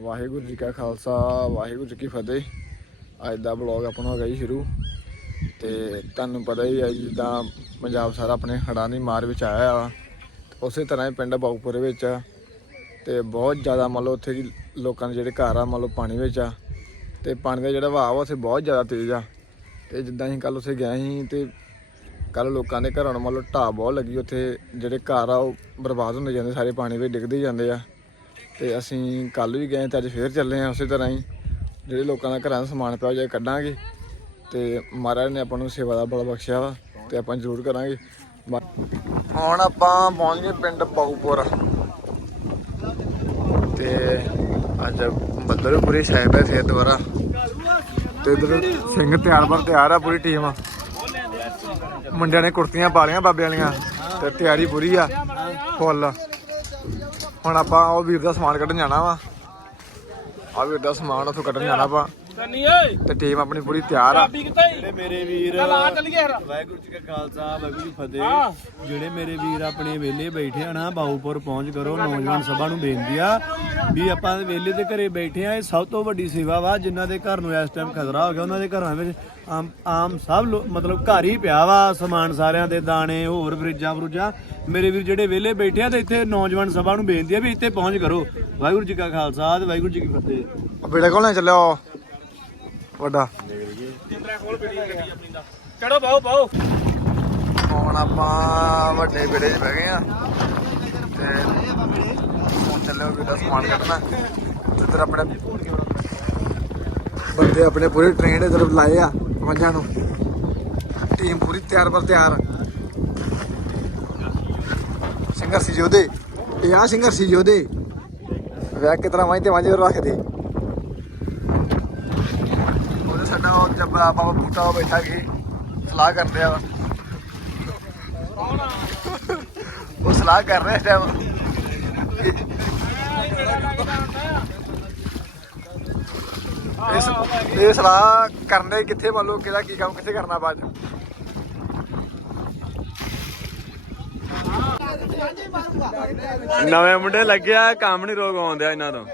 ਵਾਹਿਗੁਰੂ ਜੀ ਕਾ ਖਾਲਸਾ, ਵਾਹਿਗੁਰੂ ਜੀ ਕੀ ਫਤਿਹ। ਅੱਜ ਦਾ ਬਲੌਗ ਆਪਣਾ ਹੋ ਗਿਆ ਜੀ ਸ਼ੁਰੂ। ਤੇ ਤੁਹਾਨੂੰ ਪਤਾ ਹੀ ਹੈ ਜਿੱਦਾਂ ਪੰਜਾਬ ਸਾਰਾ ਆਪਣੇ ਹੜ੍ਹਾਂ ਦੀ ਮਾਰ ਵਿੱਚ ਆਇਆ ਆ ਉਸੇ ਤਰ੍ਹਾਂ ਹੀ ਪਿੰਡ ਬਾਉਪੁਰ ਵਿੱਚ ਆ। ਤੇ ਬਹੁਤ ਜ਼ਿਆਦਾ ਮੰਨ ਲਓ ਉੱਥੇ ਦੀ ਲੋਕਾਂ ਦੇ ਜਿਹੜੇ ਘਰ ਆ ਮੰਨ ਲਓ ਪਾਣੀ ਵਿੱਚ ਆ। ਤੇ ਪਾਣੀ ਦਾ ਜਿਹੜਾ ਵਹਾਅ ਵਾ, ਉੱਥੇ ਬਹੁਤ ਜ਼ਿਆਦਾ ਤੇਜ਼ ਆ। ਤੇ ਜਿੱਦਾਂ ਅਸੀਂ ਕੱਲ ਉੱਥੇ ਗਏ ਸੀ ਤੇ ਕੱਲ ਲੋਕਾਂ ਦੇ ਘਰਾਂ ਨੂੰ ਮੰਨ ਲਓ ਢਾਹ ਬਹੁਤ ਲੱਗੀ। ਉੱਥੇ ਜਿਹੜੇ ਘਰ ਆ, ਉਹ ਬਰਬਾਦ ਹੁੰਦੇ ਜਾਂਦੇ, ਸਾਰੇ ਪਾਣੀ ਵਿੱਚ ਡਿੱਗਦੇ ਜਾਂਦੇ ਆ। ਤੇ ਅਸੀਂ ਕੱਲ ਵੀ ਗਏ ਤੇ ਅੱਜ ਫੇਰ ਚੱਲੇ ਆ ਉਸੇ ਤਰ੍ਹਾਂ ਹੀ। ਜਿਹੜੇ ਲੋਕਾਂ ਦਾ ਘਰਾਂ ਦਾ ਸਮਾਨ ਪਿਆ ਉਹ ਕੱਢਾਂਗੇ। ਤੇ ਮਹਾਰਾਜ ਨੇ ਆਪਾਂ ਨੂੰ ਸੇਵਾ ਦਾ ਬਲ ਬਖਸ਼ਿਆ ਵਾ ਤੇ ਆਪਾਂ ਜ਼ਰੂਰ ਕਰਾਂਗੇ। ਹੁਣ ਆਪਾਂ ਪਹੁੰਚ ਗਏ ਪਿੰਡ ਬਾਉਪੁਰ ਤੇ ਅੱਜ ਬੱਦਲ ਪੂਰੇ ਛਾਇਆ ਪਿਆ ਫੇਰ ਦੁਬਾਰਾ। ਤੇ ਇਧਰ ਸਿੰਘ ਤਿਆਰ ਬਰ ਤਿਆਰ ਆ, ਪੂਰੀ ਟੀਮ। ਮੁੰਡਿਆਂ ਨੇ ਕੁੜਤੀਆਂ ਪਾ ਲਈਆਂ ਬਾਬੇ ਵਾਲੀਆਂ ਤੇ ਤਿਆਰੀ ਪੂਰੀ ਆ, ਫੁੱਲ। ਹੁਣ ਆਪਾਂ ਉਹ ਵੀਰ ਦਾ ਸਮਾਨ ਕੱਢਣ ਜਾਣਾ ਵਾ। ਆ ਵੀਰ ਦਾ ਸਮਾਨ ਉੱਥੋਂ ਕੱਢਣ ਜਾਣਾ ਆਪਾਂ। ਕਰਨੀ ਓਏ। ਤੇ ਟੀਮ ਆਪਣੀ ਪੂਰੀ ਤਿਆਰ ਆ। ਭਾਬੀ ਕਿੱਥੇ ਜਿਹੜੇ ਮੇਰੇ ਵੀਰ ਚੱਲ ਆ ਚੱਲੀਏ ਯਾਰ ਵਾਹਿਗੁਰੂ ਜੀ ਕਾ ਖਾਲਸਾ ਵਾਹਿਗੁਰੂ ਜੀ। ਫਤਿਹ। ਜਿਹੜੇ ਮੇਰੇ ਵੀਰ ਆਪਣੇ ਵੇਲੇ ਬੈਠੇ ਆ ਨਾ ਬਾਉਪੁਰ ਪਹੁੰਚ ਕਰੋ ਨੌਜਵਾਨ ਸਭਾ ਨੂੰ ਬੇਨਤੀ ਆ ਵੀ ਆਪਾਂ ਦੇ ਵੇਲੇ ਤੇ ਘਰੇ ਬੈਠੇ ਆ ਇਹ ਸਭ ਤੋਂ ਵੱਡੀ ਸੇਵਾ ਵਾ ਜਿਨ੍ਹਾਂ ਦੇ ਘਰ ਨੂੰ ਇਸ ਟਾਈਮ ਖਤਰਾ ਹੋ ਗਿਆ ਉਹਨਾਂ ਦੇ ਘਰਾਂ ਵਿੱਚ ਆਮ ਆਮ ਸਭ ਮਤਲਬ ਘਰ ਹੀ ਪਿਆ ਵਾ ਸਮਾਨ ਸਾਰਿਆਂ ਦੇ ਦਾਣੇ ਹੋਰ ਫਰਿੱਜਾਂ ਫਰੂਜਾਂ। ਮੇਰੇ ਵੀਰ ਜਿਹੜੇ ਵੇਲੇ ਬੈਠੇ ਆ ਤੇ ਇੱਥੇ ਨੌਜਵਾਨ ਸਭਾ ਨੂੰ ਬੇਨਤੀ ਆ ਵੀ ਇੱਥੇ ਪਹੁੰਚ ਕਰੋ। ਵਾਹਿਗੁਰੂ ਜੀ ਕਾ ਖਾਲਸਾ ਤੇ ਵਾਹਿਗੁਰੂ ਜੀ ਕੀ ਫਤਿਹ। ਬੇੜਾ ਕੋਲ ਚੱਲਿਆ ਉਹ ਵੱਡਾ। ਦਾ ਚੜੋ ਬਾਓ ਬਾਓ। ਹੁਣ ਆਪਾਂ ਵੱਡੇ ਬੇੜੇ 'ਚ ਬਹਿ ਗਏ ਆ ਤੇ ਹੁਣ ਚੱਲੇ ਵੀਰ ਦਾ ਸਮਾਨ ਕੱਢਣਾ। ਤੇ ਇੱਧਰ ਆਪਣੇ ਬੰਦੇ ਆਪਣੇ ਪੂਰੇ ਟ੍ਰੇਨ ਇਧਰ ਲਾਏ ਆ ਵੰਜਾਂ ਨੂੰ। ਟੀਮ ਪੂਰੀ ਤਿਆਰ ਪਰ ਤਿਆਰ। ਸੰਘਰਸ਼ੀ ਯੋਧੇ ਇਹ ਆ ਸੰਘਰਸ਼ੀ ਯੋਧੇ ਵੇ ਕਿਤਰਾ ਵਾਂ ਤੇ ਵਾਂਝੇ ਰੱਖਦੇ ਉਹਦੇ ਸਾਡਾ ਉਹ ਜੱਬਾ ਬਾਬਾ ਬੂਟਾ ਉਹ ਬੈਠਾ ਕੀ ਸਲਾਹ ਕਰਦੇ ਆ ਉਹ ਸਲਾਹ ਕਰ ਰਿਹਾ ਟਾਈਮ ਇਸ, ਇਹ ਸਲਾਹ ਕਰਨੇ ਕਿੱਥੇ ਮੰਨ ਲਓ ਕਿਹਦਾ ਕੀ ਕੰਮ, ਕਿੱਥੇ ਕਰਨਾ ਬਾਅਦ ਨਵੇਂ ਮੁੰਡੇ ਲੱਗਿਆ, ਕੰਮ ਨਹੀਂ ਰੋਗ ਆਉਂਦਿਆ ਇਹਨਾਂ ਤੋਂ।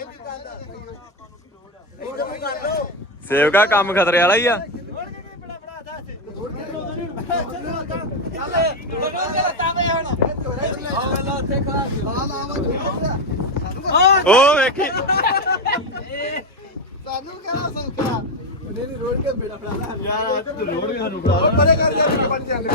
ਸੇਵਕਾ ਕੰਮ ਖਤਰੇ ਵਾਲਾ ਹੀ ਆ। ਉਹ ਵੇਖੀ। ਸਾਨੂੰ ਕਿਹੜਾ ਸੰਖਿਆ ਉਹਨੇ ਨਹੀਂ ਰੋੜ ਕੇ ਬੇੜਾ। ਫੜਾ ਯਾਰ ਰੋੜ ਵੀ ਸਾਨੂੰ ਬਣਾ ਪਰੇ ਕਰ ਯਾਰ ਬਣ ਜਾਂਦੇ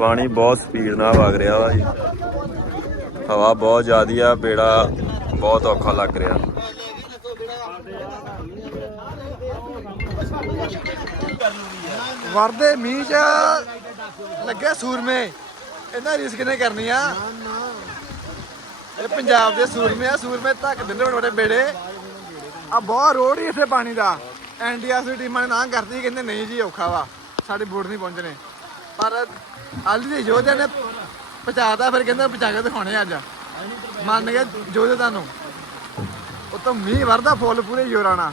ਪਾਣੀ ਬਹੁਤ ਸਪੀਡ ਨਾਲ ਵਗ ਰਿਹਾ ਵਾ ਜੀ। ਹਵਾ ਬਹੁਤ ਜ਼ਿਆਦੀ ਆ, ਬੇੜਾ ਬਹੁਤ ਔਖਾ ਲੱਗ ਰਿਹਾ। ਵਰਦੇ ਮੀਂਹ ਚ ਲੱਗਿਆ ਸੂਰਮੇ। ਇਹਨਾਂ ਰਿਸਕ ਨੇ ਕਰਨੀ ਆ। ਇਹ ਪੰਜਾਬ ਦੇ ਸੂਰਮੇ ਆ, ਸੂਰਮੇ ਧੱਕ ਦਿੰਦੇ ਬੜੇ ਬੜੇ ਬੇੜੇ। ਆ ਬਹੁਤ ਰੋਡ ਹੀ ਇੱਥੇ ਪਾਣੀ ਦਾ। ਐਨਡੀਆਰਐਫ ਦੀ ਟੀਮਾਂ ਨੇ ਨਾ ਕਰਦੀ ਕਹਿੰਦੇ ਨਹੀਂ ਜੀ ਔਖਾ ਵਾ। ਸਾਡੇ ਬੋਰਡ ਨਹੀਂ ਪਹੁੰਚਣੇ। ਪਰ ਆਲੀ ਦੇ ਯੋਧਿਆਂ ਨੇ ਪਹੁੰਚਾਤਾ ਫਿਰ ਕਹਿੰਦੇ ਪਹੁੰਚਾ ਕੇ ਦਿਖਾਉਣੇ ਅੱਜ। ਮੰਨ ਗਏ ਯੋਧੇ ਤੁਹਾਨੂੰ। ਉਹ ਤਾਂ ਮੀਂਹ ਵਰਦਾ ਫੁੱਲ ਪੂਰੇ ਜ਼ੋਰਾਂ ਨਾਲ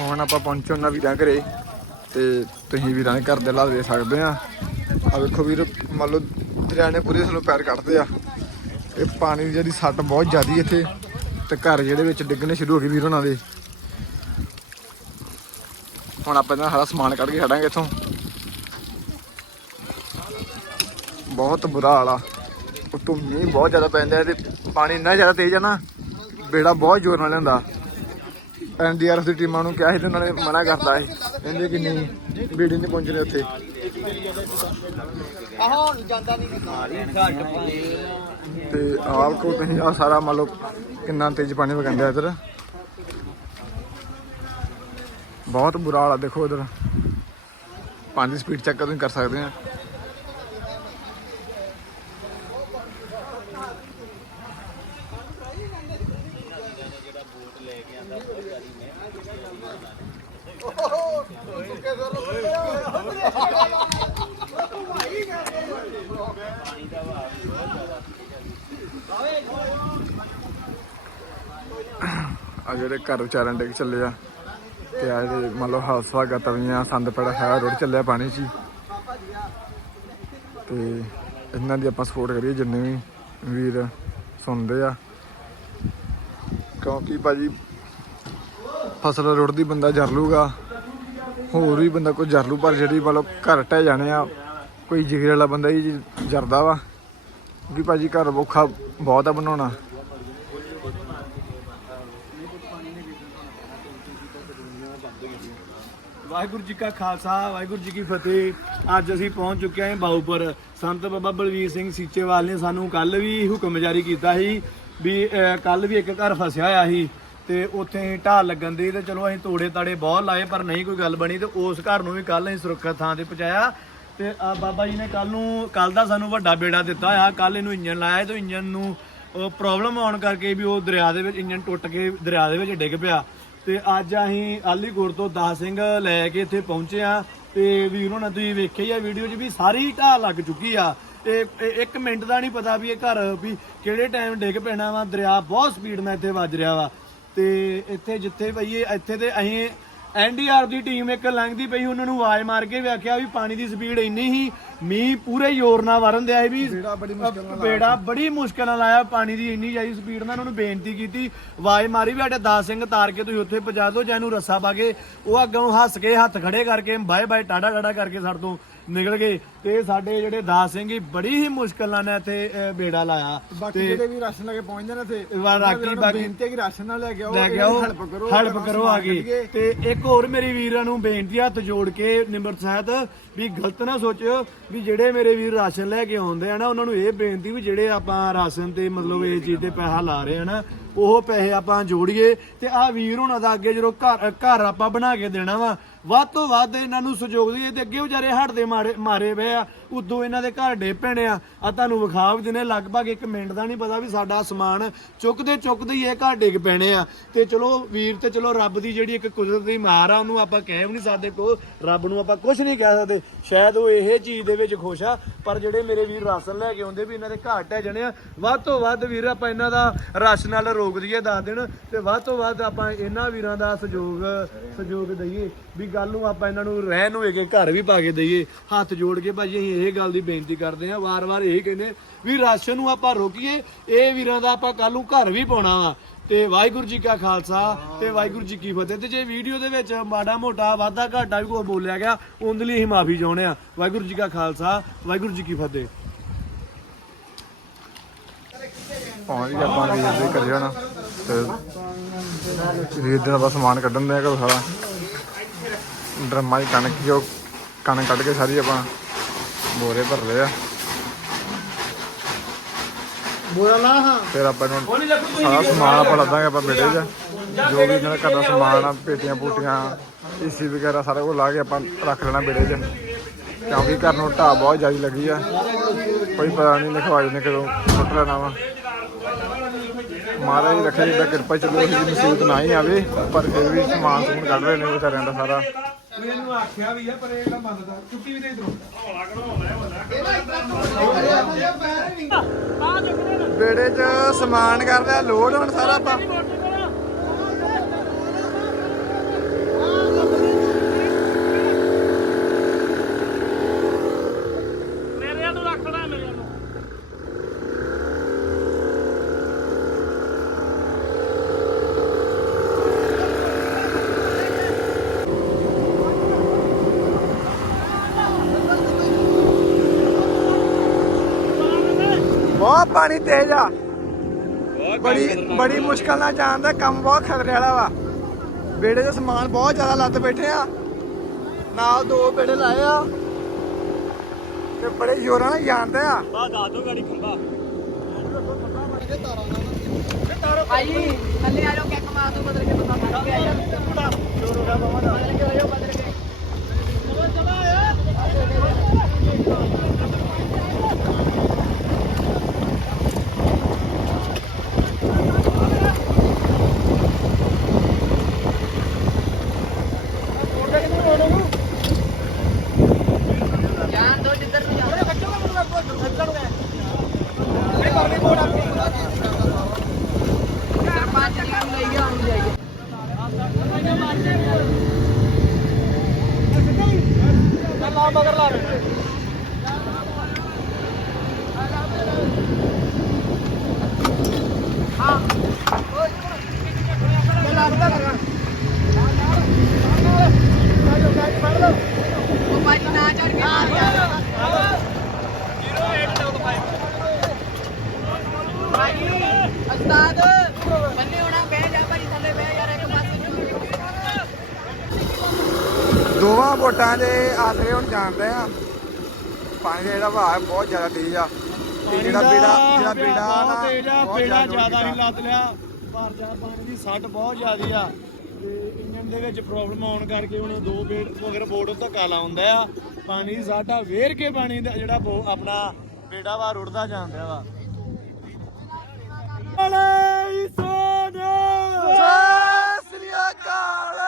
ਹੁਣ ਆਪਾਂ ਪਹੁੰਚੋ ਨਾ ਵੀਰਾਂ ਘਰੇ ਤੇ ਤੁਸੀਂ ਵੀਰਾਂ ਦੇ ਘਰ ਦੇ ਹਾਲਾਤ ਦੇਖ ਸਕਦੇ ਆ। ਆ ਵੇਖੋ ਵੀਰ ਮੰਨ ਲਓ ਦਰਿਆ ਨੇ ਪੂਰੇ ਥਲੋਂ ਪੈਰ ਕੱਢਦੇ ਆ। ਇਹ ਪਾਣੀ ਦੀ ਜਿਹੜੀ ਸੱਟ ਬਹੁਤ ਜ਼ਿਆਦੀ ਇੱਥੇ। ਤੇ ਘਰ ਜਿਹੜੇ ਵਿੱਚ ਡਿੱਗਣੇ ਸ਼ੁਰੂ ਹੋ ਗਏ ਵੀਰ ਉਹਨਾਂ ਦੇ। ਹੁਣ ਆਪਾਂ ਇਹਨਾਂ ਸਾਰਾ ਸਮਾਨ ਕੱਢ ਕੇ ਖੜਾਂਗੇ ਇੱਥੋਂ। ਬਹੁਤ ਬੁਰਾ ਹਾਲ ਆ। ਉੱਤੋਂ ਮੀਂਹ ਬਹੁਤ ਜ਼ਿਆਦਾ ਪੈਂਦਾ ਤੇ ਪਾਣੀ ਇੰਨਾ ਜ਼ਿਆਦਾ ਤੇਜ਼ ਆ ਨਾ, ਬੇੜਾ ਬਹੁਤ ਜ਼ੋਰ ਨਾਲ ਲਿਆਂਦਾ ਐਨਡੀਆਰਐਫ ਦੀ ਟੀਮਾਂ ਨੂੰ ਕਿਹਾ ਸੀ ਤੇ ਉਹਨਾਂ ਨੇ ਮਨਾ ਕਰਤਾ ਸੀ। ਕਹਿੰਦੇ ਕਿ ਨਹੀਂ, ਬੀੜੀ ਨਹੀਂ ਪਹੁੰਚਣੇ ਉੱਥੇ। ਤੇ ਆਲ ਕੋ ਤੁਸੀਂ ਆ ਸਾਰਾ ਮੰਨ ਲਓ ਕਿੰਨਾ ਤੇਜ਼ ਪਾਣੀ ਵਗੰਦਾ ਇਧਰ? ਬਹੁਤ ਬੁਰਾ ਹਾਲ ਆ, ਦੇਖੋ ਇਧਰ। ਪੰਜ ਸਪੀਡ ਚੈੱਕ ਤੁਸੀਂ ਕਰ ਸਕਦੇ ਆ। ਆ ਜਿਹੜੇ ਘਰ ਵਿਚਾਰਨ ਡਿੱਗ ਚੱਲੇ ਆ। ਤੇ ਆ ਜਿਹੜੇ ਮੰਨ ਲਓ ਹਾਸਵਾ ਗਤਵੀਆਂ ਸੰਦ ਪੜਾ ਹੈ ਰੁੜ ਚੱਲਿਆ ਪਾਣੀ 'ਚ ਹੀ। ਤੇ ਇਹਨਾਂ ਦੀ ਆਪਾਂ ਸਪੋਰਟ ਕਰੀਏ ਜਿੰਨੇ ਵੀ ਵੀਰ ਸੁਣਦੇ ਆ। ਕਿਉਂਕਿ ਭਾਜੀ ਫਸਲ ਰੁੜਦੀ ਬੰਦਾ ਜਰ ਲੂਗਾ, ਹੋਰ ਵੀ ਬੰਦਾ ਕੋਈ ਜਰ ਲੂ, ਪਰ ਜਿਹੜੀ ਮਤਲਬ ਘਰ ਟਹਿ ਜਾਣੇ ਆ, ਕੋਈ ਜਿਗਰੇ ਵਾਲਾ ਬੰਦਾ ਹੀ ਜਰਦਾ ਵਾ। ਵੀ ਭਾਜੀ ਘਰ ਔਖਾ ਬਹੁਤ ਆ ਬਣਾਉਣਾ। ਵਾਹਿਗੁਰੂ ਜੀ ਕਾ ਖਾਲਸਾ, ਵਾਹਿਗੁਰੂ ਜੀ ਕੀ ਫਤਿਹ। ਅੱਜ ਅਸੀਂ ਪਹੁੰਚ ਚੁੱਕੇ ਹਾਂ ਬਾਉਪੁਰ ਸੰਤ ਬਾਬਾ ਬਲਵੀਰ ਸਿੰਘ ਸੀਚੇਵਾਲ ਨੇ ਸਾਨੂੰ ਕੱਲ ਵੀ ਹੁਕਮ ਜਾਰੀ ਕੀਤਾ ਸੀ ਵੀ ਕੱਲ ਵੀ ਇੱਕ ਘਰ ਫਸਿਆ ਹੋਇਆ ਸੀ ਤੇ ਉੱਥੇ ਢਾਲ ਲੱਗਣ ਦੀ ਤੇ ਚਲੋ ਅਸੀਂ ਤੋੜੇ ਤਾੜੇ ਬਹੁਤ ਲਾਏ, ਪਰ ਨਹੀਂ ਕੋਈ ਗੱਲ ਬਣੀ ਤੇ ਉਸ ਘਰ ਨੂੰ ਵੀ ਕੱਲ ਅਸੀਂ ਸੁਰੱਖਿਅਤ ਥਾਂ ਤੇ ਪਹੁੰਚਾਇਆ। ਤੇ ਆ ਬਾਬਾ ਜੀ ਨੇ ਕੱਲ ਨੂੰ ਕੱਲ ਦਾ ਸਾਨੂੰ ਵੱਡਾ ਬੇੜਾ ਦਿੱਤਾ ਹੋਇਆ ਕੱਲ ਇਹਨੂੰ ਇੰਜਨ ਲਾਇਆ ਤੇ ਇੰਜਨ ਨੂੰ ਪ੍ਰੋਬਲਮ ਆਉਣ ਕਰਕੇ ਵੀ ਉਹ ਦਰਿਆ ਦੇ ਵਿੱਚ ਇੰਜਨ ਟੁੱਟ ਕੇ ਦਰਿਆ ਦੇ ਵਿੱਚ ਡਿੱਗ ਪਿਆ। ਤੇ ਅੱਜ ਅਸੀਂ ਆਲੀਗੁਰ ਤੋਂ ਦਾਸ ਸਿੰਘ ਲੈ ਕੇ ਇੱਥੇ ਪਹੁੰਚੇ ਆ ਤੇ ਵੀਰ ਹੋਣਾ ਤੁਸੀਂ ਵੇਖਿਆ ਹੀ ਆ ਵੀਡੀਓ 'ਚ ਵੀ ਸਾਰੀ ਢਾਹ ਲੱਗ ਚੁੱਕੀ ਆ। ਤੇ ਇੱਕ ਮਿੰਟ ਦਾ ਨਹੀਂ ਪਤਾ ਵੀ ਇਹ ਘਰ ਵੀ ਕਿਹੜੇ ਟਾਈਮ ਡਿੱਗ ਪੈਣਾ ਵਾ, ਦਰਿਆ ਬਹੁਤ ਸਪੀਡ ਨਾਲ ਇੱਥੇ ਵੱਜ ਰਿਹਾ ਵਾ। ਤੇ ਇੱਥੇ ਜਿੱਥੇ ਭਈਏ ਇੱਥੇ ਤੇ ਅਸੀਂ ਐਨਡੀਆਰ ਦੀ ਟੀਮ ਇੱਕ ਲੰਘਦੀ ਪਈ ਉਹਨਾਂ ਨੂੰ ਆਵਾਜ਼ ਮਾਰ ਕੇ ਵੇਖਿਆ ਵੀ ਪਾਣੀ ਦੀ ਸਪੀਡ ਇੰਨੀ ਹੀ ਮੀਂਹ ਪੂਰੇ ਜ਼ੋਰ ਨਾਲ ਵਰਨ ਦਿਆ ਸੀ ਵੀ ਬੇੜਾ ਬੜੀ ਮੁਸ਼ਕਲ ਨਾਲ ਆਇਆ ਪਾਣੀ ਦੀ ਇੰਨੀ ਜ਼ਿਆਦਾ ਸਪੀਡ ਨਾਲ ਉਹਨਾਂ ਨੂੰ ਬੇਨਤੀ ਕੀਤੀ ਆਵਾਜ਼ ਮਾਰੀ ਵੀ ਸਾਡੇ ਦਾਸ ਸਿੰਘ ਤਾਰ ਕੇ ਤੁਸੀਂ ਉੱਥੇ ਪਹੁੰਚਾ ਦਿਓ ਜਾਂ ਇਹਨੂੰ ਰੱਸਾ ਪਾ ਕੇ ਉਹ ਅੱਗੋਂ ਹੱਸ ਕੇ ਹੱਥ ਖੜੇ ਕਰਕੇ ਬਾਏ ਬਾਏ ਟਾਡਾ ਟਾਡਾ ਕਰਕੇ ਸਾਡੇ ਤੋਂ ਨਿਕਲ ਗਏ ਤੇ ਸਾਡੇ ਜਿਹੜੇ ਦਾਸ ਸਿੰਘ ਹੀ ਬੜੀ ਹੀ ਮੁਸ਼ਕਲ ਨਾਲ ਨੇ ਇੱਥੇ ਅਹ, ਬੇੜਾ ਲਾਇਆ। ਬਾਕੀ ਜਿਹੜੇ ਵੀ ਰਾਸ਼ਨ ਲੈ ਕੇ ਪਹੁੰਚਦੇ ਨੇ ਤੇ ਵਾ ਰਾਕੀ ਬਾਕੀ ਬੇਨਤੀ ਹੈ ਕਿ ਰਾਸ਼ਨ ਨਾਲ ਲੈ ਕੇ ਆਓ ਲੈ ਕੇ ਆਓ ਹੈਲਪ ਕਰੋ ਹੈਲਪ ਕਰੋ ਆ ਗਏ ਤੇ ਇੱਕ ਹੋਰ ਮੇਰੀ ਵੀਰਾਂ ਨੂੰ ਬੇਨਤੀ ਆ, ਹੱਥ ਜੋੜ ਕੇ ਨਿਮਰਤ ਸਹਿਤ ਵੀ ਗਲਤ ਨਾ ਸੋਚਿਓ ਵੀ ਜਿਹੜੇ ਮੇਰੇ ਵੀਰ ਰਾਸ਼ਨ ਲੈ ਕੇ ਆਉਂਦੇ ਆ ਨਾ ਉਹਨਾਂ ਨੂੰ ਇਹ ਬੇਨਤੀ ਵੀ ਜਿਹੜੇ ਆਪਾਂ ਰਾਸ਼ਨ ਤੇ ਮਤਲਬ ਇਹ ਚੀਜ਼ ਤੇ ਪੈਸਾ ਲਾ ਰਹੇ ਆ ਨਾ ਉਹ ਪੈਸੇ ਆਪਾਂ ਜੋੜੀਏ ਤੇ ਆ ਵੀਰ ਹੋਣਾ ਦਾ ਅੱਗੇ ਜਦੋਂ ਘਰ ਘਰ ਆਪਾਂ ਬਣਾ ਕੇ ਦੇਣਾ ਵਾ, ਵੱਧ ਤੋਂ ਵੱਧ ਇਹਨਾਂ ਨੂੰ ਸਹਿਯੋਗ ਦਈਏ ਤੇ ਅੱਗੇ ਵਿਚਾਰੇ ਹਟਦੇ ਮਾਰੇ ਮਾਰੇ ਪਏ ਆ। ਉਦੋਂ ਇਹਨਾਂ ਦੇ ਘਰ ਡੇ ਪੈਣੇ ਆ। ਆ ਤੁਹਾਨੂੰ ਵਿਖਾ ਵੀ ਦਿਨੇ ਲਗਭਗ 1 ਮਿੰਟ ਦਾ ਨਹੀਂ ਪਤਾ ਵੀ ਸਾਡਾ ਸਮਾਨ ਚੁੱਕਦੇ ਚੁੱਕਦੇ ਹੀ ਇਹ ਘਰ ਡਿੱਗ ਪੈਣੇ ਆ। ਤੇ ਚਲੋ ਵੀਰ ਤੇ ਚਲੋ ਰੱਬ ਦੀ ਜਿਹੜੀ ਇੱਕ ਕੁਦਰਤ ਦੀ ਮਾਰ ਆ, ਉਹਨੂੰ ਆਪਾਂ ਕਹਿ ਵੀ ਨਹੀਂ ਸਕਦੇ ਕੋ ਰੱਬ ਨੂੰ ਆਪਾਂ ਕੁਝ ਨਹੀਂ ਕਹਿ ਸਕਦੇ। ਸ਼ਾਇਦ ਉਹ ਇਹ ਚੀਜ਼ ਦੇ ਵਿੱਚ ਖੁਸ਼ ਆ, ਪਰ ਜਿਹੜੇ ਮੇਰੇ ਵੀਰ ਰਾਸ਼ਨ ਲੈ ਕੇ ਆਉਂਦੇ ਵੀ ਇਹਨਾਂ ਦੇ ਘਾਟ ਹੈ ਜਣੇ ਆ, ਵੱਧ ਤੋਂ ਵੱਧ ਵੀਰ ਆਪਾਂ ਇਹਨਾਂ ਦਾ ਰਾਸ਼ਨ ਨਾਲ ਰੋਕ ਦਈਏ ਦੱਸ ਦੇਣ ਤੇ ਵੱਧ ਤੋਂ ਵੱਧ ਆਪਾਂ ਇਹਨਾਂ ਵੀਰਾਂ ਦਾ ਸਹਿਯੋਗ ਸਹਿਯੋਗ ਦਈਏ। ਵੀ ਗੱਲ ਨੂੰ ਆਪਾਂ ਇਹਨਾਂ ਨੂੰ ਰਹਿਣ ਨੂੰ ਇੱਕ ਘਰ ਵੀ ਪਾ ਕੇ ਦਈਏ, ਹੱਥ ਜੋੜ ਕੇ ਭਾਜੀ ਅਸੀਂ ਇਹ ਗੱਲ ਦੀ ਬੇਨਤੀ ਕਰਦੇ ਆ ਵਾਰ-ਵਾਰ ਇਹ ਕਹਿੰਦੇ ਵੀ ਰਾਸ਼ਨ ਨੂੰ ਆਪਾਂ ਰੋਕੀਏ, ਇਹ ਵੀਰਾਂ ਦਾ ਆਪਾਂ ਕੱਲ ਨੂੰ ਘਰ ਵੀ ਪਾਉਣਾ ਵਾ। ਤੇ ਵਾਹਿਗੁਰੂ ਜੀ ਕਾ ਖਾਲਸਾ, ਤੇ ਵਾਹਿਗੁਰੂ ਜੀ ਕੀ ਫਤਿਹ। ਤੇ ਜੇ ਵੀਡੀਓ ਦੇ ਵਿੱਚ ਮਾੜਾ ਮੋਟਾ ਵਾਧਾ ਘਾਟਾ ਵੀ ਕੋਈ ਬੋਲਿਆ ਗਿਆ, ਉਹਦੇ ਲਈ ਅਸੀਂ ਮਾਫੀ ਚਾਹੁੰਦੇ ਆ ਵਾਹਿਗੁਰੂ ਜੀ ਕਾ ਖਾਲਸਾ, ਵਾਹਿਗੁਰੂ ਜੀ ਕੀ ਫਤਿਹ। ਪਹੁੰਚ ਗਏ ਆਪਾਂ ਵੀਰ ਦੇ ਘਰੇ ਹੁਣ ਤੇ ਵੀਰ ਦੇ ਦਾ ਸਮਾਨ ਕੱਢਣ ਦੇ ਘਰੋਂ ਸਾਰਾ। ਡਰਮਾ ਦੀ ਕਣਕ ਜੋ ਕਣਕ ਕੱਢ ਕੇ ਸਾਰੀ ਆਪਾਂ ਬੋਰੇ ਭਰ ਲਏ ਆ। ਬੋਲਾ ਲਾ ਹਾਂ। ਫਿਰ ਆਪਾਂ ਨੂੰ ਸਾਰਾ ਸਮਾਨ ਆਪਾਂ ਲੱਦਾਂਗੇ ਆਪਾਂ ਬੇੜੇ 'ਚ ਜੋ ਵੀ ਇਹਨਾਂ ਦਾ ਘਰ ਦਾ ਸਮਾਨ ਆ ਪੇਟੀਆਂ ਪੂਟੀਆਂ ਏਸੀ ਵਗੈਰਾ ਸਾਰਾ ਕੁਝ ਲਾ ਕੇ ਆਪਾਂ ਰੱਖ ਲੈਣਾ ਬੇੜੇ 'ਚ ਕਿਉਂਕਿ ਘਰ ਨੂੰ ਢਾਹ ਬਹੁਤ ਜ਼ਿਆਦਾ ਲੱਗੀ ਆ। ਕੋਈ ਪਤਾ ਨਹੀਂ ਲਿਖਵਾਜ ਨੇ ਕਦੋਂ ਫੁੱਟ ਲੈਣਾ ਵਾ। ਮਹਾਰਾਜ ਰੱਖੇ ਜਿੱਦਾਂ ਕਿਰਪਾ ਚਲੋ ਇਹ ਮੁਸੀਬਤ ਨਾ ਹੀ ਆਵੇ ਪਰ ਫਿਰ ਵੀ ਸਮਾਨ ਸਮੂਨ ਕੱਢ ਰਹੇ ਨੇ ਵਿਚਾਰਿਆਂ ਦਾ ਸਾਰਾ। ਇਹਨੂੰ ਆਖਿਆ ਵੀ ਆ, ਪਰ ਇਹ ਤਾਂ ਮੰਨਦਾ। ਚੁੱਪੀ ਵੀ ਤੇ ਇਧਰੋਂ। ਬੇੜੇ 'ਚ ਸਮਾਨ ਕਰ ਲਿਆ ਲੋਡ ਹੁਣ ਸਾਰਾ ਆਪਾਂ ਮੇਰੇ ਨੂੰ ਰੱਖਣਾ ਮੇਰੇ ਨੂੰ ਬਹੁਤ ਪਾਣੀ ਤੇਜ਼ ਆ। ਬੜੀ ਬੜੀ ਮੁਸ਼ਕਲ ਨਾਲ ਜਾਂਦਾ ਕੰਮ ਬਹੁਤ ਖਤਰੇ ਵਾਲਾ ਵਾ। ਬੇੜੇ 'ਚ ਸਮਾਨ ਬਹੁਤ ਜ਼ਿਆਦਾ ਲੱਦ ਬੈਠੇ ਆ। ਨਾਲ ਦੋ ਬੇੜੇ ਲਾਏ ਆ। ਤੇ ਬੜੇ ਜ਼ੋਰਾਂ ਨਾਲ ਜਾਂਦੇ ਆ। ਭਾਈ ਥੱਲੇ ਆ ਜਾਓ ਕਿੱਕ ਮਾਰ ਦੋ ਬਦਲ ਕੇ ਬੰਦਾ ਫੜ ਕੇ ਆ ਜਾ ਬਦਲ ਕੇ ਆਇਓ ਬਦਲ ਕੇ। ਆ ਮਗਰ ਲਾ ਰਹੇ ਉਹ ਭਾਈ ਨਾ ਚੜ ਕੇ ਮਾਰ ਯਾਰ ਭਾਈ ਉਸਤਾਦ ਬੰਨੇ ਹੋਣਾ ਬਹਿ ਜਾ ਭਾਈ ਥੱਲੇ ਬਹਿ ਯਾਰ ਇੱਕ ਪਾਸੇ ਨੂੰ ਦੋਵਾਂ ਬੋਟਾਂ ਦੇ ਆਸਰੇ ਹੁਣ ਜਾਣਦੇ ਆ। ਪਾਣੀ ਦਾ ਜਿਹੜਾ ਵਹਾਅ ਬਹੁਤ ਜ਼ਿਆਦਾ ਤੇਜ਼ ਆ। ਤੇ ਜਿਹੜਾ ਬੇੜਾ ਜਿਹੜਾ ਬੇੜਾ ਨਾ ਤੇਜ਼ ਆ ਬਹੁਤ ਬੇੜਾ ਜ਼ਿਆਦਾ ਜ਼ਿਆਦਾ ਹੀ ਲੱਤ ਲਿਆ। ਪਰ ਜਾ ਪਾਣੀ ਦੀ ਸੱਟ ਬਹੁਤ ਜ਼ਿਆਦੀ ਆ। ਤੇ ਇੰਜਨ ਦੇ ਵਿੱਚ ਪ੍ਰੋਬਲਮ ਆਉਣ ਕਰਕੇ ਹੁਣ ਦੋ ਬੇੜ ਮਗਰ ਬੋਰਡ ਧੱਕਾ ਲਾਉਂਦਾ ਆ। ਪਾਣੀ ਆ। ਵੇਰ ਕੇ ਪਾਣੀ ਦਾ ਜਿਹੜਾ ਆਪਣਾ ਬੇੜਾ ਵਾ ਰੁੜਦਾ ਜਾਂਦਾ ਵਾ। ਅਲੇ ਸੋਨਾ ਸਤਿ ਸ੍ਰੀ ਅਕਾਲ!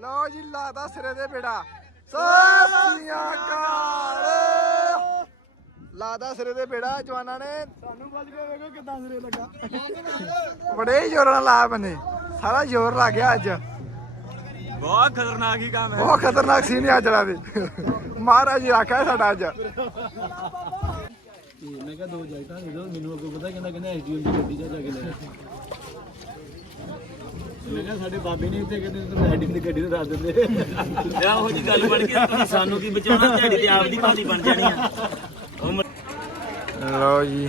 ਲਓ ਜੀ ਲਾਦਾ ਸਿਰੇ ਦੇ ਬੇੜਾ। ਸਤਿ ਸ੍ਰੀ ਅਕਾਲ। ਲਾਦਾ ਸਿਰੇ ਦੇ ਬੇੜਾ ਜਵਾਨਾਂ ਨੇ ਸਾਨੂੰ ਵੱਜ ਕੇ ਵੇਖੋ ਕਿਦਾਂ ਸਿਰੇ ਲੱਗਾ। ਬੜੇ ਹੀ ਜ਼ੋਰ ਨਾਲ ਲਾਇਆ ਬੰਨੇ ਸਾਰਾ ਜ਼ੋਰ ਲੱਗ ਗਿਆ ਅੱਜ। ਬਹੁਤ ਖਤਰਨਾਕ ਹੀ ਕੰਮ ਬਹੁਤ ਖਤਰਨਾਕ ਸੀ ਨਹੀਂ ਅੱਜ ਵਾਲਾ ਦੇ ਮਹਾਰਾਜ ਜੀ ਰੱਖਿਆ ਸਾਡਾ ਅੱਜ। ਮੈਂ ਕਿਹਾ ਦੋ ਜੈਕਟਾਂ ਦੇ ਦਿਓ ਮੈਨੂੰ ਅੱਗੋਂ ਪਤਾ ਕਹਿੰਦਾ ਕਹਿੰਦਾ ਐਸਡੀਐਮ ਦੀ ਗੱਡੀ 'ਚ ਜਾ ਕੇ ਲੈ ਮੈਂ ਕਿਹਾ ਸਾਡੇ ਬਾਬੇ ਨੇ ਇੱਥੇ ਕਹਿੰਦੇ ਤੁਸੀਂ ਐਸਡੀਐਮ ਦੀ ਗੱਡੀ ਤੇ ਰੱਖ ਦਿੰਦੇ। ਇਹੋ ਜੀ ਗੱਲ ਬਣ ਗਈ ਤੁਸੀਂ ਸਾਨੂੰ ਕੀ ਬਚਾਉਣਾ? ਤੁਹਾਡੀ ਤੇ ਆਪਦੀ ਭਾਜੀ ਬਣ ਜਾਣੀ ਆ। ਉਹ ਮ- ਲਓ ਜੀ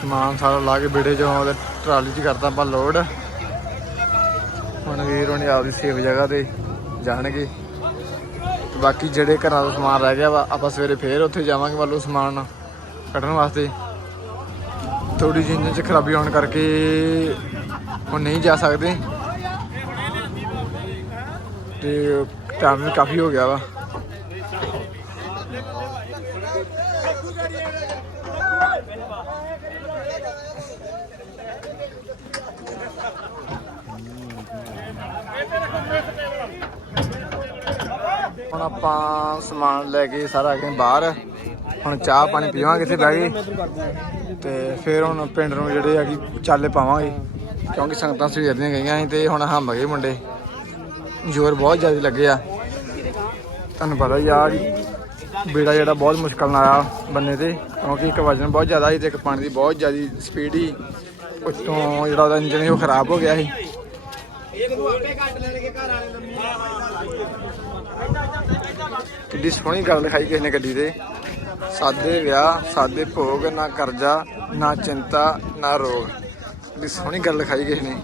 ਸਮਾਨ ਸਾਰਾ ਲਾ ਕੇ ਬੇੜੇ ਚੋਂ ਉਹਦੇ ਟਰਾਲੀ 'ਚ ਕਰਦਾ ਆਪਾਂ ਲੋਡ ਹੁਣ ਵੀਰ ਹੋਣੀ ਆਪਦੀ ਸੇਫ ਜਗ੍ਹਾ ਤੇ ਜਾਣਗੇ। ਤੇ ਬਾਕੀ ਜਿਹੜੇ ਘਰਾਂ ਦਾ ਸਮਾਨ ਰਹਿ ਗਿਆ ਵਾ ਆਪਾਂ ਸਵੇਰੇ ਫੇਰ ਉੱਥੇ ਜਾਵਾਂਗੇ ਵੱਲੋਂ ਸਮਾਨ ਕੱਢਣ ਵਾਸਤੇ। ਥੋੜੀ ਜਿਹੀ ਇੰਜਨ 'ਚ ਖਰਾਬੀ ਆਉਣ ਕਰਕੇ ਹੁਣ ਨਹੀਂ ਜਾ ਸਕਦੇ। ਤੇ ਟਾਈਮ ਵੀ ਕਾਫੀ ਹੋ ਗਿਆ ਵਾ। ਹੁਣ ਆਪਾਂ ਸਮਾਨ ਲੈ ਕੇ ਸਾਰਾ ਗਏ ਬਾਹਰ। ਹੁਣ ਚਾਹ ਪਾਣੀ ਪੀਵਾਂਗੇ ਇੱਥੇ ਬਹਿ ਕੇ। ਤੇ ਫਿਰ ਹੁਣ ਪਿੰਡ ਨੂੰ ਜਿਹੜੇ ਆ ਕਿ ਚਾਲੇ ਪਾਵਾਂਗੇ। ਕਿਉਂਕਿ ਸੰਗਤਾਂ ਸਵੇਰ ਦੀਆਂ ਗਈਆਂ ਸੀ ਤੇ ਹੁਣ ਹੰਬ ਗਏ ਮੁੰਡੇ। ਜ਼ੋਰ ਬਹੁਤ ਜ਼ਿਆਦਾ ਲੱਗੇ ਆ। ਤੁਹਾਨੂੰ ਪਤਾ ਹੀ ਆ ਬੇੜਾ ਜਿਹੜਾ ਬਹੁਤ ਮੁਸ਼ਕਲ ਨਾਲ ਆਇਆ ਬੰਨੇ ਤੇ, ਕਿਉਂਕਿ ਇੱਕ ਵਜਨ ਬਹੁਤ ਜ਼ਿਆਦਾ ਸੀ ਤੇ ਇੱਕ ਪਾਣੀ ਦੀ ਬਹੁਤ ਜ਼ਿਆਦਾ ਸਪੀਡ ਸੀ। ਉੱਤੋਂ ਜਿਹੜਾ ਉਹਦਾ ਇੰਜਨ ਸੀ ਉਹ ਖਰਾਬ ਹੋ ਗਿਆ ਸੀ। ਕਿੱਡੀ ਸੋਹਣੀ ਗੱਲ ਲਿਖਾਈ ਕਿਸੇ ਨੇ ਗੱਡੀ ਤੇ। ਸਾਦੇ ਵਿਆਹ, ਸਾਦੇ ਭੋਗ, ਨਾ ਕਰਜ਼ਾ, ਨਾ ਚਿੰਤਾ, ਨਾ ਰੋਗ। ਕਿੱਡੀ ਸੋਹਣੀ ਗੱਲ ਲਿਖਾਈ ਕਿਸੇ ਨੇ।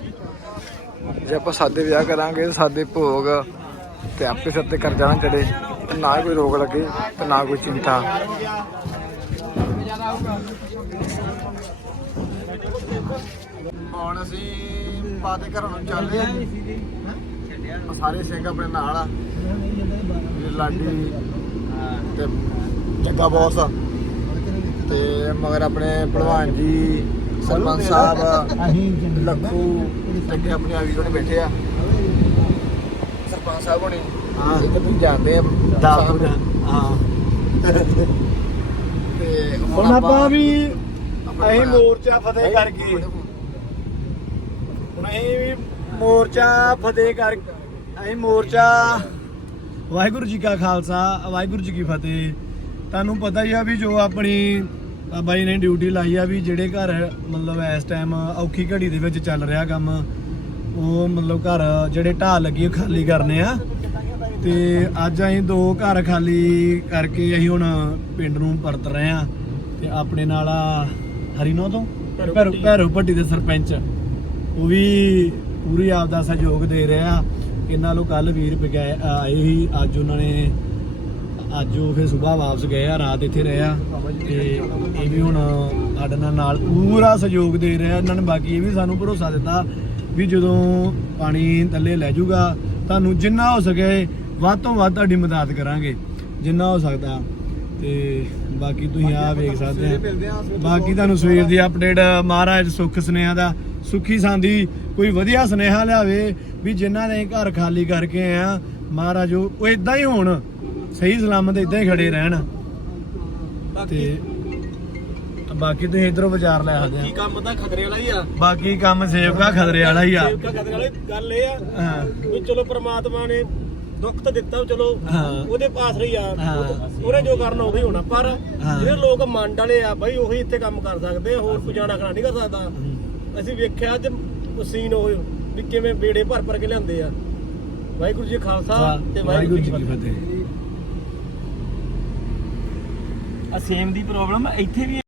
ਜੇ ਆਪਾਂ ਸਾਦੇ ਵਿਆਹ ਕਰਾਂਗੇ ਸਾਦੇ ਭੋਗ ਤੇ ਆਪੇ ਸਿਰ ਤੇ ਕਰਜ਼ਾ ਨਾ ਚੜੇ ਤੇ ਨਾ ਕੋਈ ਰੋਗ ਲੱਗੇ, ਤੇ ਨਾ ਕੋਈ ਚਿੰਤਾ। ਹੁਣ ਅਸੀਂ ਬਾਦੇ ਘਰਾਂ ਨੂੰ ਚੱਲ ਰਹੇ ਹਾਂ ਸਾਰੇ ਸਿੰਘ ਆਪਣੇ ਨਾਲ ਆ। ਲਾਡੀ ਤੇ ਜੱਗਾ ਬੌਸ। ਤੇ ਮਗਰ ਆਪਣੇ ਭਲਵਾਨ ਜੀ ਸਰਪੰਚ ਸਾਹਿਬ ਲੱਖੂ ਤੇ ਆਪਣੇ ਆਵੀ ਜਿਹੜੇ ਬੈਠੇ ਆ। ਸਰਪੰਚ ਸਾਹਿਬ ਹੋਣੀ ਹਾਂ। ਇਹ ਤੁਸੀਂ ਜਾਣਦੇ ਆ ਸਾਹਿਬ। ਹਾਂ। ਤੇ ਹੁਣ ਆਪਾਂ ਵੀ ਅਸੀਂ ਮੋਰਚਾ ਫਤਿਹ ਕਰ ਗਏ ਹੁਣ ਅਸੀਂ ਵੀ ਮੋਰਚਾ ਫਤਿਹ ਕਰ ਅਸੀਂ ਮੋਰਚਾ ਵਾਹਿਗੁਰੂ ਜੀ ਕਾ ਖਾਲਸਾ ਵਾਹਿਗੁਰੂ ਜੀ ਕੀ ਫਤਿਹ। ਤੁਹਾਨੂੰ ਪਤਾ ਹੀ ਆ ਵੀ ਜੋ ਆਪਣੀ ਬਾਬਾ ਜੀ ਨੇ ਡਿਊਟੀ ਲਾਈ ਆ ਵੀ ਜਿਹੜੇ ਘਰ ਮਤਲਬ ਇਸ ਟਾਈਮ ਔਖੀ ਘੜੀ ਦੇ ਵਿੱਚ ਚੱਲ ਰਿਹਾ ਕੰਮ ਉਹ ਮਤਲਬ ਘਰ ਜਿਹੜੇ ਢਾਹ ਲੱਗੀ ਉਹ ਖਾਲੀ ਕਰਨੇ ਆ। ਤੇ ਅੱਜ ਅਸੀਂ ਦੋ ਘਰ ਖਾਲੀ ਕਰਕੇ ਅਸੀਂ ਹੁਣ ਪਿੰਡ ਨੂੰ ਪਰਤ ਰਹੇ ਆ। ਤੇ ਆਪਣੇ ਨਾਲ ਆ ਹਰੀਨੋ ਤੋਂ? ਭੈਰੋ ਭੈਰੋ ਭੱਟੀ। ਦੇ ਸਰਪੰਚ। ਉਹ ਵੀ ਪੂਰੀ ਆਪ ਦਾ ਸਹਿਯੋਗ ਦੇ ਰਿਹਾ। ਇਹਨਾਂ ਨੂੰ ਕੱਲ ਵੀਰ ਆਏ ਸੀ ਅੱਜ ਉਹਨਾਂ ਨੇ ਅੱਜ ਉਹ ਫਿਰ ਸਵੇਰ ਵਾਪਸ ਗਏ ਆ, ਰਾਤ ਇੱਥੇ ਰਹੇ ਆ। ਤੇ ਇਹ ਵੀ ਹੁਣ ਸਾਡੇ ਨਾਲ ਨਾਲ ਪੂਰਾ ਸਹਿਯੋਗ ਦੇ ਰਿਹਾ ਇਹਨਾਂ ਨੇ ਬਾਕੀ ਇਹ ਵੀ ਸਾਨੂੰ ਭਰੋਸਾ ਦਿੱਤਾ ਵੀ ਜਦੋਂ ਪਾਣੀ ਥੱਲੇ ਲੈ ਜਾਊਗਾ, ਤੁਹਾਨੂੰ ਜਿੰਨਾ ਹੋ ਸਕੇ ਵੱਧ ਤੋਂ ਵੱਧ ਤੁਹਾਡੀ ਮਦਦ ਕਰਾਂਗੇ, ਜਿੰਨਾ ਹੋ ਸਕਦਾ। ਤੇ ਬਾਕੀ ਤੁਸੀਂ ਆ ਵੇਖ ਸਕਦੇ ਆ। ਬਾਕੀ ਤੁਹਾਨੂੰ ਸਵੇਰ ਦੀ ਅਪਡੇਟ ਮਹਾਰਾਜ ਸੁੱਖ ਸੁਨੇਹਾ ਦਾ, ਸੁਖੀ ਸਾਂਦੀ ਕੋਈ ਵਧੀਆ ਸੁਨੇਹਾ ਲਿਆਵੇ ਵੀ ਜਿਨ੍ਹਾਂ ਨੇ ਘਰ ਖਾਲੀ ਕਰਕੇ ਆਏ ਆ, ਮਹਾਰਾਜ ਉਹ ਉਹ ਇਦਾਂ ਹੀ ਹੋਣ। ਸਹੀ ਸਲਾਮਤ ਇਦਾਂ ਹੀ ਖੜੇ ਰਹਿਣ। ਤੇ ਬਾਕੀ ਤੁਸੀਂ ਇਧਰੋਂ ਵਿਚਾਰ ਲੈ ਕੀ ਆ। ਕੰਮ ਤਾਂ ਖਤਰੇ ਵਾਲਾ ਹੀ ਆ। ਬਾਕੀ ਕੰਮ ਸੇਵਕਾ ਖਤਰੇ ਵਾਲਾ ਹੀ ਆ। ਸੇਵਕਾ ਖਤਰੇ ਵਾਲਾ ਗੱਲ ਇਹ ਆ ਹਾਂ। ਵੀ ਚਲੋ ਪ੍ਰਮਾਤਮਾ ਨੇ ਦੁੱਖ ਤਾਂ ਦਿੱਤਾ ਚਲੋ। ਉਹਦੇ ਪਾਸ ਰਹੀ ਆ। ਉਹਨੇ ਜੋ ਕਰਨਾ ਉਹੀ ਹੋਣਾ। ਪਰ ਜਿਹੜੇ ਲੋਕ ਮੰਡ ਵਾਲੇ ਆ ਬਾਈ ਉਹੀ ਇੱਥੇ ਕੰਮ ਕਰ ਸਕਦੇ ਆ ਹੋਰ ਕੋਈ ਜਾਣਾ ਖਣਾ ਨਹੀਂ ਕਰ ਸਕਦਾ। ਅਸੀਂ ਵੇਖਿਆ ਅੱਜ ਸੀਨ ਉਹ ਵੀ ਕਿਵੇਂ ਬੇੜੇ ਭਰ ਭਰ ਕੇ ਲਿਆਂਦੇ ਆ। ਵਾਹਿਗੁਰੂ ਜੀ ਖਾਲਸਾ ਤੇ ਵਾਹਿਗੁਰੂ ਜੀ ਕੀ ਫਤਿਹ। ਆ ਸੇਮ ਦੀ ਪ੍ਰੋਬਲਮ ਇੱਥੇ ਵੀ